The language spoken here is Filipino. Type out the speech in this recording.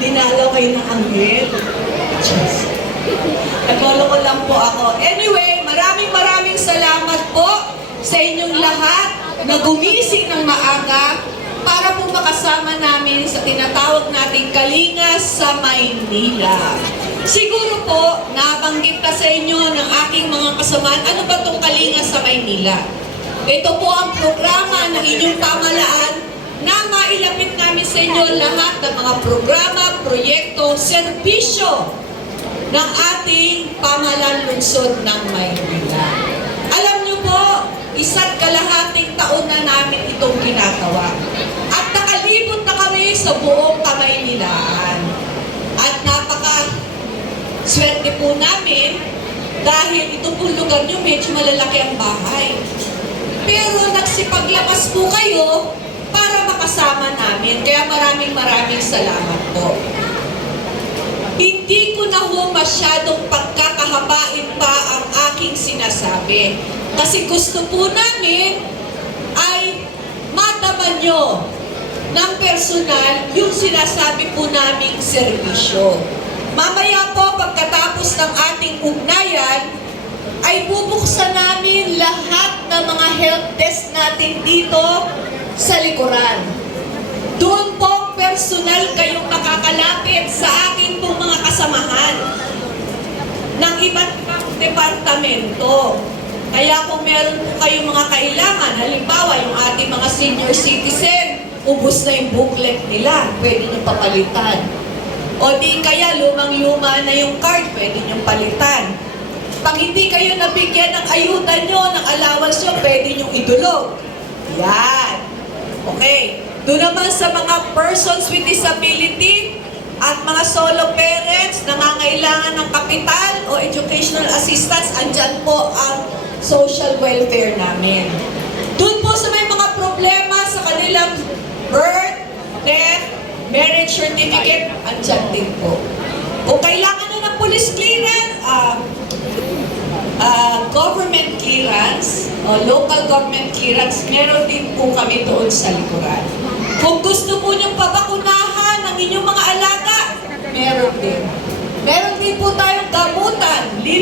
dinalaw kayo ng anghel. Diyos. Nagloloko lang po ako. Anyway, maraming maraming salamat po sa inyong lahat na gumising ng maaga para po makasama namin sa tinatawag nating Kalingas sa Maynila. Siguro po, nabanggit na sa inyo ng aking mga kasamaan, ano ba itong Kalingas sa Maynila? Ito po ang programa ng inyong pamalaan na mailapit sa inyo lahat ng mga programa, proyekto, serbisyo ng ating pamalan lungsod ng Maynila. Alam niyo po, isa't kalahating taon na namin itong ginagawa. At nakalibot na kami sa buong Kamaynilaan. At napaka swerte po namin dahil ito pong lugar niyo medyo malalaki ang bahay. Pero nagsipaglakas po kayo para makasama namin. Kaya maraming maraming salamat po. Hindi ko na ho masyadong pagkakahabain pa ang aking sinasabi. Kasi gusto po namin ay mataman nyo ng personal yung sinasabi po naming serbisyo. Mamaya po, pagkatapos ng ating ugnayan, ay bubuksan namin lahat ng mga help desk natin dito sa likuran. Doon po personal kayong makakalapit sa akin pong mga kasamahan ng iba't ibang departamento. Kaya kung meron po kayong mga kailangan, halimbawa yung ating mga senior citizen, ubus na yung booklet nila, pwede nyo papalitan. O di kaya lumang-luma na yung card, pwede nyo palitan. Pag hindi kayo nabigyan ng ayuda nyo, ng allowance nyo, pwede nyo idulog. Yan. Okay. Doon naman sa mga persons with disability at mga solo parents na nangangailangan ng kapital o educational assistance, andyan po ang social welfare namin. Doon po sa may mga problema sa kanilang birth, death, marriage certificate, andyan din po. Kung kailangan na ng police clearance, ah, uh, government clearance o local government clearance, meron din po kami doon sa likuran. Kung gusto po niyong pabakunahan ng inyong mga alaga, meron din. Meron din po tayong gamutan,